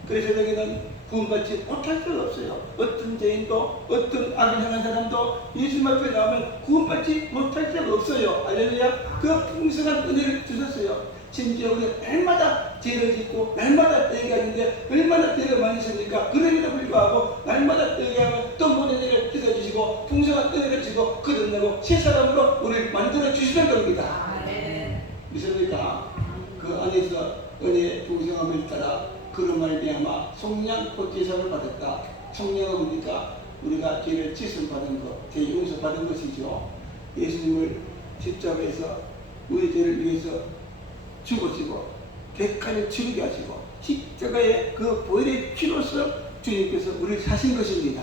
그래서 세상에는 구원받지 못할 수가 없어요. 어떤 죄인도 어떤 악을 행한 사람도 예수 앞에 나오면 구원받지 못할 수가 없어요. 할렐루야. 그 풍성한 은혜를 주셨어요. 심지어 우리 날마다 죄를 짓고 날마다 때가 있는데 얼마나 때가 많이 있습니까? 그럼에도 불구하고 날마다 때가 하면 또 모든 일을 씻어주시고 풍성한 은혜를 주시고 거듭나고 새 사람으로 우리를 만들어 주시는 겁니다. 믿습니까? 그 안에서 은혜의 풍성함을 따라 그로 말미암아 속량 꽃제사를 받았다. 속량은 뭡니까? 우리가 죄를 씻음 받은 것, 죄 용서 받은 것이죠. 예수님을 십자가에서 우리 죄를 위해서 죽으시고 백한을 치르게 하시고 십자가의 그 보혈의 피로서 주님께서 우리를 사신 것입니다.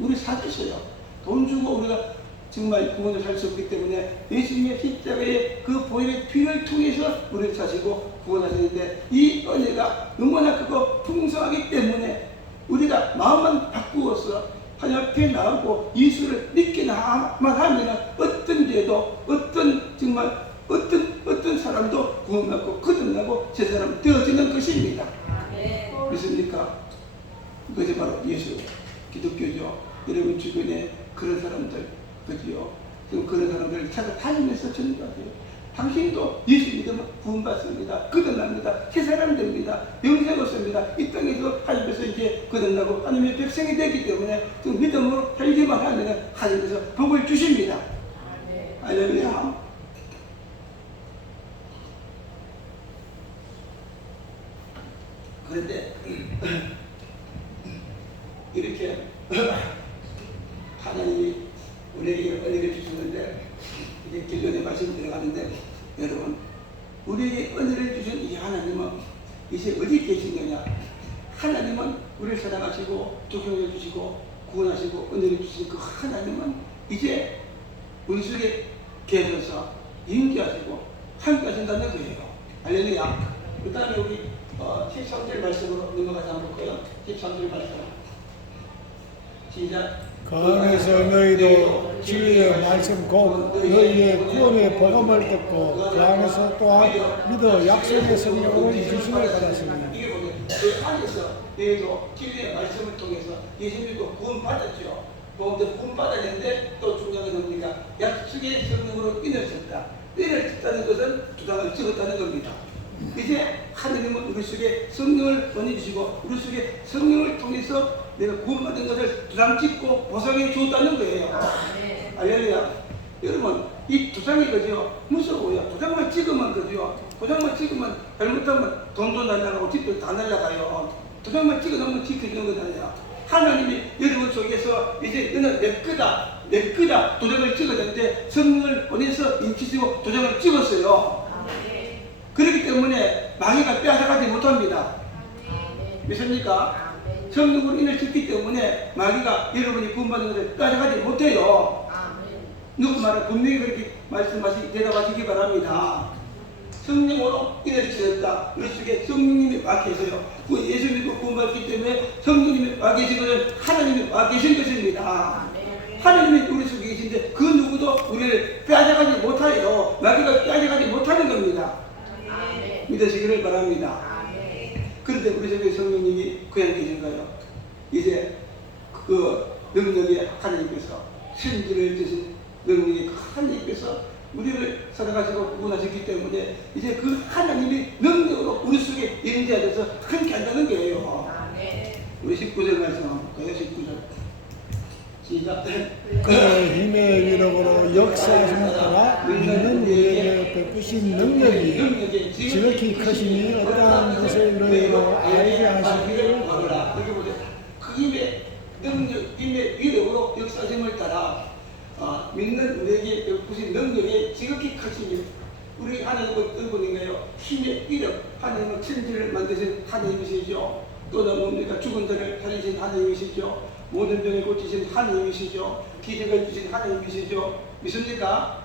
우리 사주셔요. 돈 주고 우리가 정말 구원을 살 수 없기 때문에 예수님의 십자가의 그 보혈의 피를 통해서 우리를 사시고 구원하시는데 이 은혜가 너무나 크고 풍성하기 때문에 우리가 마음만 바꾸어서 하나님 앞에 나오고 예수를 믿기만 하면 어떤 죄도 어떤 사람도 구원받고 거듭나고 새 사람 되어지는 것입니다. 믿습니까? 그것이 바로 예수 기독교죠. 여러분 주변에 그런 사람들 그지요? 그런 사람들을 찾아다니면서 전도하세요. 당신도 예수 믿으면 구원받습니다. 거듭납니다. 새 사람 됩니다. 영생 얻습니다. 이 땅에서 하나님께서 이제 거듭나고 하나님의 백성이 되기 때문에 그 믿음으로 살기만 하면 하나님께서 복을 주십니다. 할렐루야. 그런데 이렇게 하나님이 우리에게 은혜를 주시는데 이제 길전에 말씀 들어가는데 여러분 우리에게 은혜를 주신 이 하나님은 이제 어디 계시느냐? 하나님은 우리를 사랑하시고 조경해 주시고 구원하시고 은혜를 주신 그 하나님은 이제 우리 속에 계셔서 임재하시고 함께 하신다는 거예요. 할렐루야. 그 다음에 우리 13절 말씀으로 넘어가서 한번 볼까요? 13절 말씀 시작. 그 안에서 너희도 진리의 말씀 곧 너희의 구원의 복음을 듣고 그 안에서 또한 믿어 약속의 성령을 주심을 받았으니 이게 뭐냐? 그 안에서 너희도 진리의 말씀을 통해서 예수 믿고 구원받았죠. 구원받았는데 또 중요한 건 뭡니까? 약속의 성령으로 인을 쳤다. 인을 쳤다는 것은 주장을 찍었다는 겁니다. 이제 하나님은 우리 속에 성령을 보내주시고 우리 속에 성령을 통해서 내가 구원받은 것을 두장 찍고 보상해 주었다는 거예요. 할렐루야. 여러분 이 두장이 그죠? 무서워요. 두장만 찍으면 그죠? 두장만 찍으면 잘못하면 돈도 날라가고 집도 다 날라가요. 두장만 찍어놓으면 지켜주는 거잖아요. 하나님이 여러분 속에서 이제 너는 내 거다 도장을 찍었는데 성령을 보내서 인치시고 도장을 찍었어요. 그렇기 때문에 마귀가 빼앗아가지 못합니다. 믿습니까? 성령으로 인을 찍기 때문에 마귀가 여러분이 구원받는 것을 빼앗아가지 못해요. 누구 말은 분명히 그렇게 대답하시기 바랍니다. 성령으로 인을 찍었다. 우리 속에 성령님이 와 계세요. 그 예수 믿고 구원받기 때문에 성령님이 와 계신 것은 하나님이 와 계신 것입니다. 하나님이 우리 속에 계신데 그 누구도 우리를 빼앗아가지 못하여 마귀가 빼앗아가지 못하는 겁니다. 믿으시기를 바랍니다. 그런데 우리 속에 성령님이 그냥 계신가요? 이제 그 능력의 하나님께서 신지를 주신 능력의 하나님께서 우리를 사랑하시고 구원하셨기 때문에 이제 그 하나님이 능력으로 우리 속에 임재하셔서 함께 한다는 거예요. 우리 19절 말씀 한번 볼까요? 19절 시작. 그의 힘의 위력으로 역사하심을 따라 믿는 이에게 베푸신 능력이 지극히 크시니 어떠한 것을 너희로 알게 하시기를 바라라. 여기 보세요. 그 힘의 능력, 힘의 위력으로 역사하심을 따라 믿는 우리에게 베푸신 능력이 지극히 크시니 우리 하나님은 어떤 분인가요? 힘의 위력, 하나님은 천지를 만드신 하나님이시죠. 또는 뭡니까? 죽은 자를 살리신 하나님이시죠. 모든 병을 고치신 하나님이시죠. 기적을 주신 하나님이시죠. 믿습니까?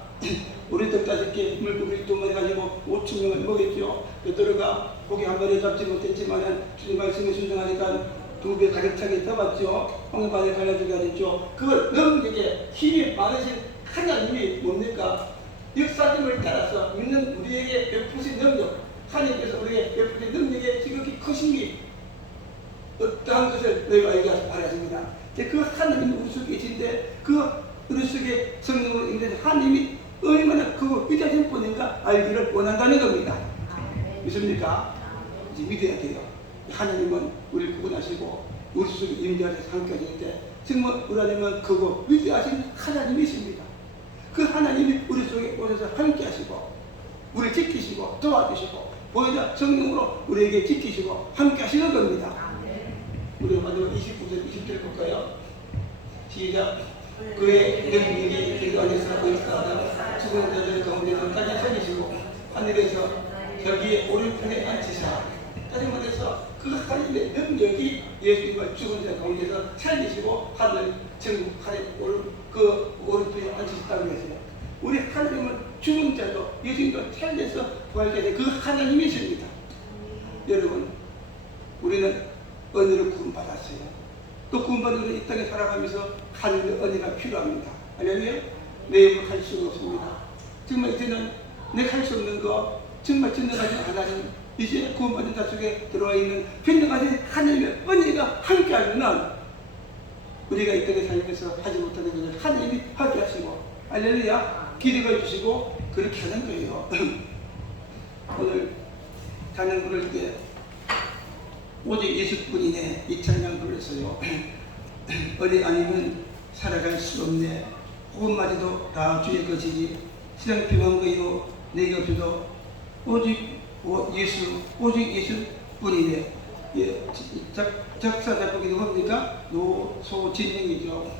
우리 떡 5개, 물고기 2마리 가지고 5,000명을 먹였죠. 베드로가 고기 한 마리 잡지 못했지만 주님 말씀에 순종하니까 2배 가득 차게 잡았죠. 홍해바다에 갈라지게 됐죠. 그걸 능력에 힘이 많으신 하나님이 뭡니까? 역사님을 따라서 믿는 우리에게 베푸신 능력, 하나님께서 우리에게 베푸신 능력의 지극히 크심이 어떠한 것을 너희가 알게 바라십니다. 그 하나님이 우리 속에 계신데 그 우리 속에 성령으로 인해서 하나님이 얼마나 그 위대하신 분인가 알기를 원한다는 겁니다. 믿습니까? 이제 믿어야 돼요. 하나님은 우리를 구원하시고 우리 속에 임재하셔서 함께 하시는데 정말 우리 하나님은 그거 위대하신 하나님이십니다. 그 하나님이 우리 속에 오셔서 함께 하시고 우리를 지키시고 도와주시고 보혜자 성령으로 우리에게 지키시고 함께 하시는 겁니다. 우리 마지막 29절, 20절 볼까요? 시작. 그의 능력이 그리고 안에서 역사하다 죽은 자들 가운데서까지 살리시고 하늘에서 저기에 오른편에 앉히사. 다시 말해서 그 하나님의 능력이 예수님을 죽은 자 가운데서 살리시고 하늘 천국 하늘 그 오른편에 앉히사. 우리 하나님은 죽은 자도 예수님도 살려서 부활케 하신 그 하나님이십니다. 여러분, 우리는 은혜를 구원받았어요. 또 구원받은 이 땅에 살아가면서 하나님의 은혜가 필요합니다. 할렐루야. 내 힘으로 할 수가 없습니다. 정말 이제는 내가 할 수 없는 거, 정말 전능하신 하나님, 이제 구원받은 자 속에 들어와 있는 전능하신 하나님의 은혜가 함께하면 우리가 이 땅에 살면서 하지 못하는 것을 하나님이 하게 하시고, 할렐루야, 기대가 주시고 그렇게 하는 거예요. 오늘 찬양 부를 때 오직 예수뿐이네 이 찬양 불렀어요. 은혜 아니면 살아갈 수 없네. 호흡마저도 다 주의 것이지. 세상 평한 거요 내게 없어도 오직 예수뿐이네. 예, 작사 작곡이 누굽니까? 노소진영이죠.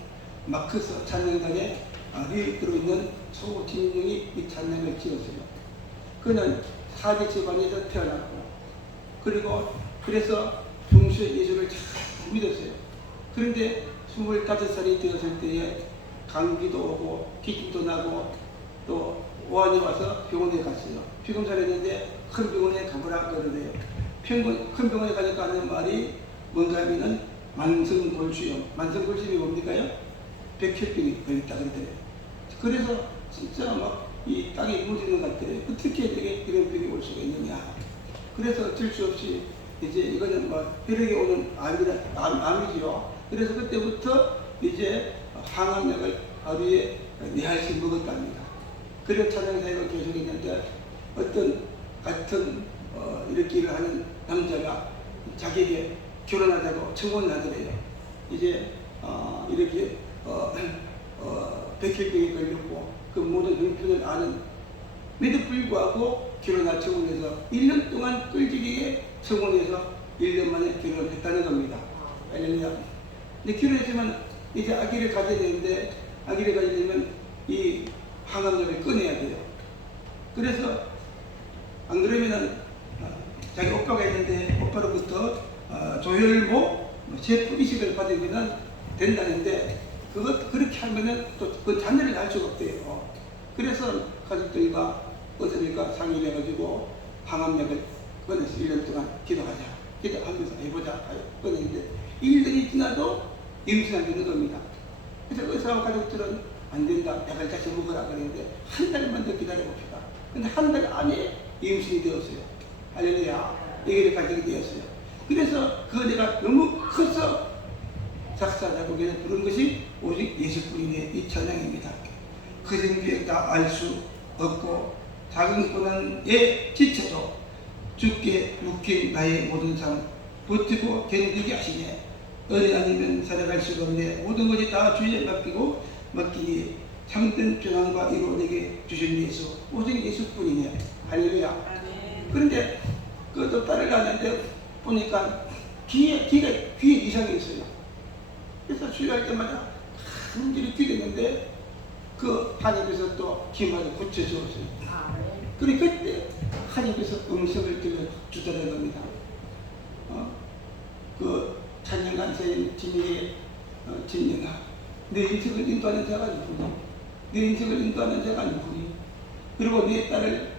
마크스 찬양단에 리 들어있는 소진영이 이 찬양을 지었어요. 그는 사제 집안에서 태어났고, 그리고 그래서 평소에 예수를 잘 믿었어요. 그런데 25살이 되었을 때에 감기도 오고 기침도 나고 또 오한이 와서 병원에 갔어요. 피검사를 했는데 큰 병원에 가보라 그러래요. 큰 병원에 가니까 하는 말이 뭔가 하면은 만성골수염. 만성골수염이 뭡니까요? 백혈병이 걸렸다 그러더래요. 그래서 진짜 막 이 땅에 무지는 것 같더래요. 어떻게 이런 병이 올 수가 있느냐. 그래서 어쩔 수 없이 이제 이거는 뭐 혈액에 오는 암이지요. 그래서 그때부터 이제 항암약을 하루에 4알씩 먹었답니다. 그래서 찬양사역을 계속했는데 어떤 같은 이렇게 일을 하는 남자가 자기에게 결혼하자고 청혼을 하더래요. 이제 이렇게 백혈병이 걸렸고 그 모든 형편을 아는 에도 불구하고 결혼할 청혼해서 1년 동안 끌지기에 청혼해서 1년 만에 결혼을 했다는 겁니다. 할렐루야. 근데 결혼했지만 이제 아기를 가져야 되는데 아기를 가지려면 이 항암약을 꺼내야 돼요. 그래서 안 그러면은 자기 오빠가 있는데 오빠로부터 조혈모 셰프 이식을 받으면은 된다는데 그렇게 하면은 또 그 자녀를 낳을 수가 없대요. 그래서 가족들과 어머니가 상의를 해가지고 항암약을 꺼내서 1년 동안 기도하자. 기도하면서 해보자. 꺼냈는데 1년이 지나도 임신 안 되는 겁니다. 그래서 의사와 가족들은 안 된다. 약을 다시 먹으라 그랬는데 한 달만 더 기다려봅시다. 근데 한 달 안에 임신이 되었어요. 할렐루야. 애기를 가지게 되었어요. 그래서 그 은혜가 너무 커서 작사 작곡에 부른 것이 오직 예수뿐이네 이 찬양입니다. 그 생기에 다 알 수 없고 작은 고난에 지쳐도 죽게 묶인 나의 모든 삶 버티고 견디게 하시네. 은혜 아니면 살아갈 수가 없네. 모든 것이 다 주에 맡기니 참된 평안과 이루어내게 주신 예수 오직 예수뿐이네. 할렐루야. 그런데 그것도 딸을 낳았는데 보니까 귀에 이상이 있어요. 그래서 수유할 때마다 한길이 기대는데 그 하나님께서 또 귀마다 붙여주었어요. 그러니 그때 하나님께서 음성을 들려주더라는 겁니다. 그 찬양간사인 진리의 진영아, 내 인생을 인도하는 자가 누구니? 내 인생을 인도하는 자가 누구니? 그리고 내 딸을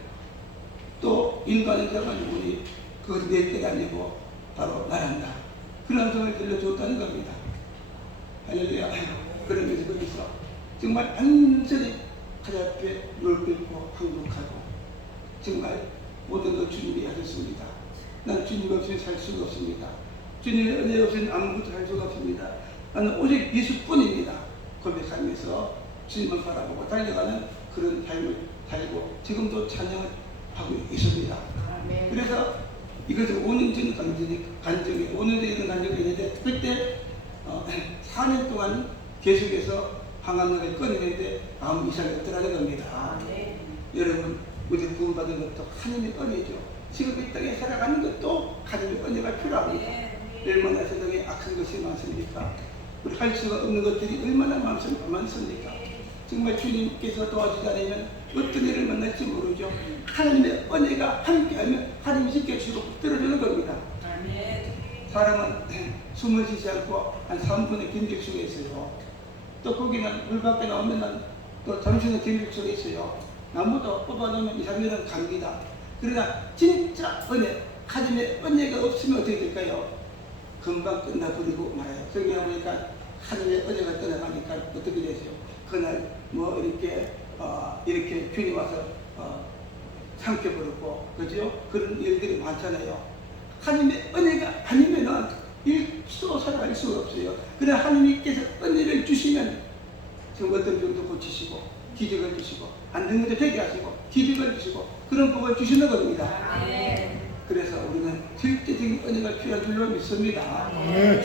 또 인도하는 자가 누구니? 그것이 내 뜻이 아니고 바로 나란다. 그런 음성을 들려줬다는 겁니다. 할렐루야. 그러면서 거기서 정말 완전히 하나님 앞에 놀고 항복하고 정말 모든 걸 주님이 하셨습니다. 난 주님 없이 살 수가 없습니다. 주님의 은혜 없이는 아무것도 할 수가 없습니다. 나는 오직 예수뿐입니다. 고백하면서 주님을 바라보고 달려가는 그런 삶을 살고 지금도 찬양을 하고 있습니다. 그래서 이것을 5년 전 간증이 5년 전에 간증이 있는데 그때 4년 동안 계속해서 항암약을 꺼내는데 아무 이상이 없더라는 겁니다. 여러분, 우리 구원받은 것도 하나님의 은혜죠. 지금 이 땅에 살아가는 것도 하나님의 은혜가 필요합니다. 얼마나 세상에 악한 것이 많습니까? 우리 할 수가 없는 것들이 얼마나 많습니까? 정말 주님께서 도와주지 않으면 어떤 일을 만날지 모르죠. 하나님의 은혜가 함께하면 하나님이 지켜주고 붙들어주는 겁니다. 사람은 숨을 쉬지 않고 한 3분에 견딜 수가 있어요. 또 거기는 물 밖에 나오면 또 잠시는 계획 속에 있어요. 나무도 뽑아놓으면 2, 3년은 갑니다. 그러나 진짜 은혜, 하나님의 은혜가 없으면 어떻게 될까요? 금방 끝나버리고 말아요. 성경에 보니까 하나님의 은혜가 떠나가니까 어떻게 되세요? 그날 뭐 이렇게 균이 와서 삼켜버렸고, 그죠? 그런 일들이 많잖아요. 하나님의 은혜가 아니면은 일도 살아갈 수가 없어요. 그러나 하나님께서 은혜를 주시면 어떤 병도 고치시고, 기적을 주시고, 안 되는 것도 되게 하시고, 기적을 주시고, 그런 복을 주시는 겁니다. 그래서 우리는 실제적인 은혜가 필요한 줄로 믿습니다.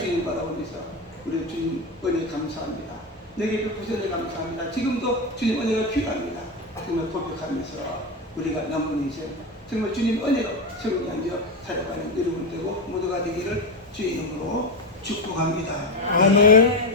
주님 바라보면서 우리 주님 은혜 감사합니다. 내게 베푸신 은혜 감사합니다. 지금도 주님 은혜가 필요합니다. 정말 고백하면서 우리가 남은 인생 정말 주님 은혜로 승리하며 살아가는 여러분 되고 모두가 되기를 주의 이름으로 축복합니다. 아멘.